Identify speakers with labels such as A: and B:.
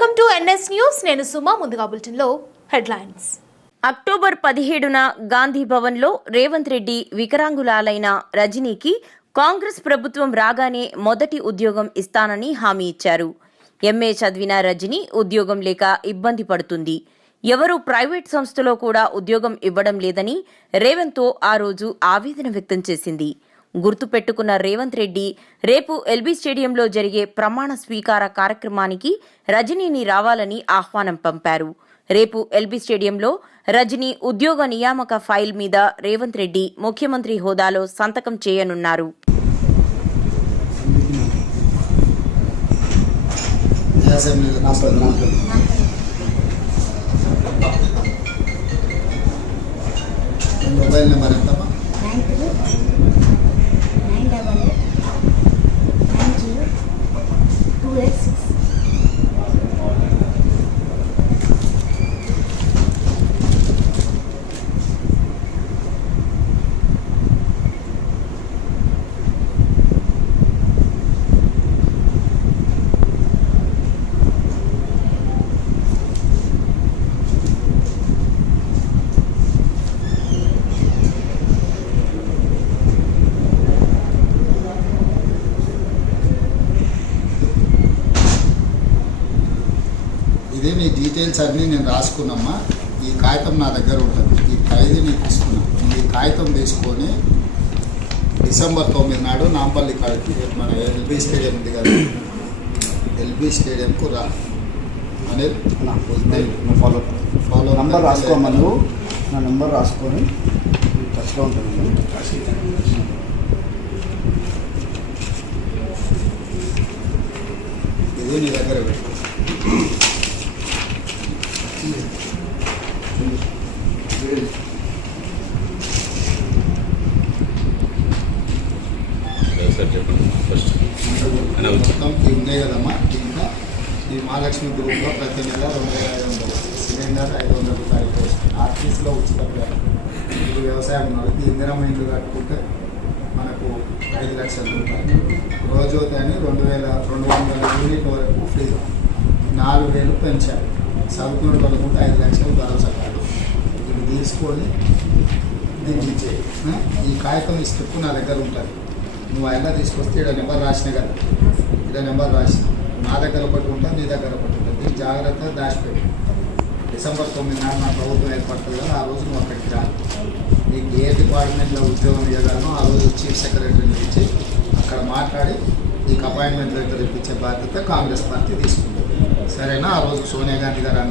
A: Welcome to NS news. నేను సుమా ముందుగా బులెటిన్లో హెడ్లైన్స్.
B: అక్టోబర్ పదిహేడున గాంధీ భవన్లో రేవంత్ రెడ్డి వికరాంగులాలైన రజనీకి కాంగ్రెస్ ప్రభుత్వం రాగానే మొదటి ఉద్యోగం ఇస్తానని హామీ ఇచ్చారు. ఎంఏ చదివిన రజని ఉద్యోగం లేక ఇబ్బంది పడుతుంది. ఎవరూ ప్రైవేట్ సంస్థలో కూడా ఉద్యోగం ఇవ్వడం లేదని రేవంత్తో ఆ రోజు ఆవేదన వ్యక్తం చేసింది. గుర్తుపెట్టుకున్న రేవంత్ రెడ్డి రేపు ఎల్బీ స్టేడియంలో జరిగే ప్రమాణ స్వీకార కార్యక్రమానికి రజనీని రావాలని ఆహ్వానం పంపారు. రేపు ఎల్బీ స్టేడియంలో రజనీ ఉద్యోగ నియామక ఫైల్ మీద రేవంత్ రెడ్డి ముఖ్యమంత్రి హోదాలో సంతకం చేయనున్నారు.
C: మొబైల్ నెంబర్ ఎంతమ్మా
D: నైన్
C: ఇదే మీ డీటెయిల్స్ అన్నీ నేను రాసుకున్నామ్మా. ఈ కాగితం నా దగ్గర ఉంటుంది. ఈ ఖైదీ నీకు ఇస్తున్నా. నువ్వు ఈ కాగితం తీసుకొని డిసెంబర్ తొమ్మిది నాడు నాంపల్లి కాడికి మన ఎల్బీ స్టేడియం ఉంది కదా. ఎల్బీ స్టేడియంకు రా. అనేది
E: ఫాలో
C: ఫాలో
E: నంబర్ రాసుకోమని నువ్వు నా నంబర్ రాసుకొని టచ్లో ఉంటాను
C: ఇది నీ దగ్గర పెట్టు.
F: సార్ చెప్పండి ఫస్ట్
C: మొత్తం ఇవి ఉన్నాయి కదమ్మా దీంట్లో ఈ మహాలక్ష్మి గ్రూప్లో ప్రతి నెల రెండు వేల ఐదు వందలు సిలిండర్ ఐదు వందల రూపాయలు పోస్ట్ ఆర్టీసీలో ఉచితంగా ఇప్పుడు వ్యవసాయం వాళ్ళకి ఇందిరమ్మ ఇండ్లు కట్టుకుంటే మనకు ఐదు లక్షల రూపాయలు రోజోతి దాన్ని రెండు వేల రెండు వందల యూనిట్ వరకు ఫ్రీ నాలుగు వేలు పెంచారు. చదువుకున్న అనుకుంటే ఐదు లక్షలు భరోసా ఇది ఇవి తీసుకొని నేను ఇచ్చేయి ఈ కాగితం ఈ స్లిప్ నా దగ్గర ఉంటుంది. నువ్వు అయినా తీసుకొస్తే ఇక్కడ నెంబర్ రాసిన కదా. ఇక్కడ నెంబర్ రాసిన. నా దగ్గర ఒకటి ఉంటుంది నీ దగ్గర ఒకటి ఉంటుంది. జాగ్రత్తగా దాచిపెట్టు. డిసెంబర్ తొమ్మిది నాడు నా ప్రభుత్వం ఏర్పడుతుంది కదా ఆ రోజు నువ్వు అక్కడికి రా. నీకు ఏ డిపార్ట్మెంట్లో ఉద్యోగం ఇవ్వగలనో ఆ రోజు చీఫ్ సెక్రటరీని ఇచ్చి అక్కడ మాట్లాడి నీకు అపాయింట్మెంట్ లెటర్ ఇప్పించే బాధ్యత కాంగ్రెస్ పార్టీ తీసుకుంటుంది. సరేనా? ఆ రోజు సోనియా గాంధీ గారు